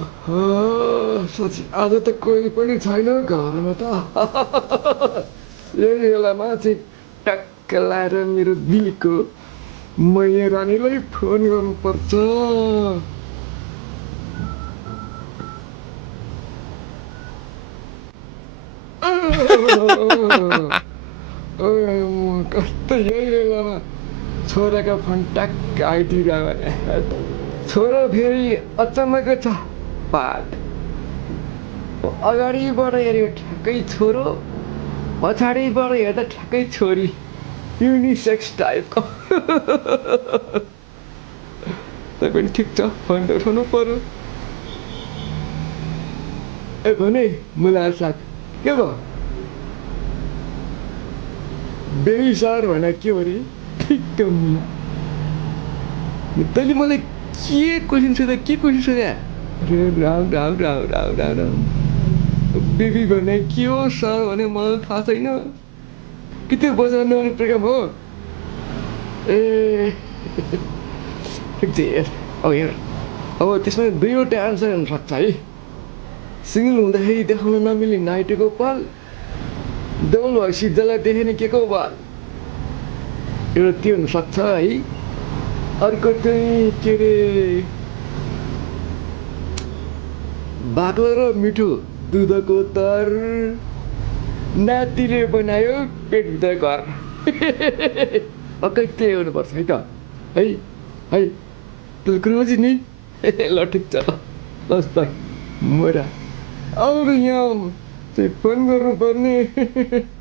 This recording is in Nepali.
साँच्ची आज त कोही पनि छैन घरमा त यही बेलामा चाहिँ टक्क लाएर मेरो दिलको मैया रानीलाई फोन गर्नुपर्छ। कस्तो यही बेलामा छोराको फोन टक्क आइदियो भने छोरा फेरि अचम्मको छ पाठ। अगाडिबाट हेऱ्यो ठ्याक्कै छोरो, पछाडिबाट हेर्दा ठ्याक्कै छोरी, युनिसेक्स टाइपको। तै पनि ठिक छ, फोन त उठाउनु पर्यो। ए भने मुला साग के भयो? बेबी सार भने के हो अरे? ठिक्क मुला। तैँले मलाई के क्वेसन सोध्या अरे राम राम राम राम राम राम। बेबी भने के हो, सर भने मलाई थाहा छैन। कि त्यो बजार ल्याउने प्रोग्राम हो? ए ठिक छ हेर, अब हेर, अब त्यसमा दुईवटा आन्सर हुनसक्छ है। सिङ्गल हुँदाखेरि देखाउन नमिल्ने नाइटेको पाल, डबल भएपछि जसलाई देखेन के को बाल। एउटा त्यो हुनसक्छ है। अर्को चाहिँ के अरे, बाक्लो र मिठो दुधको तर, नातिले बनायो पेट घर। पक्कै त्यही हुनुपर्छ है त, है है कुरोजी नि। ल ठिक छ, लस् त मोरा आउनु यहाँ चाहिँ फोन गर्नुपर्ने।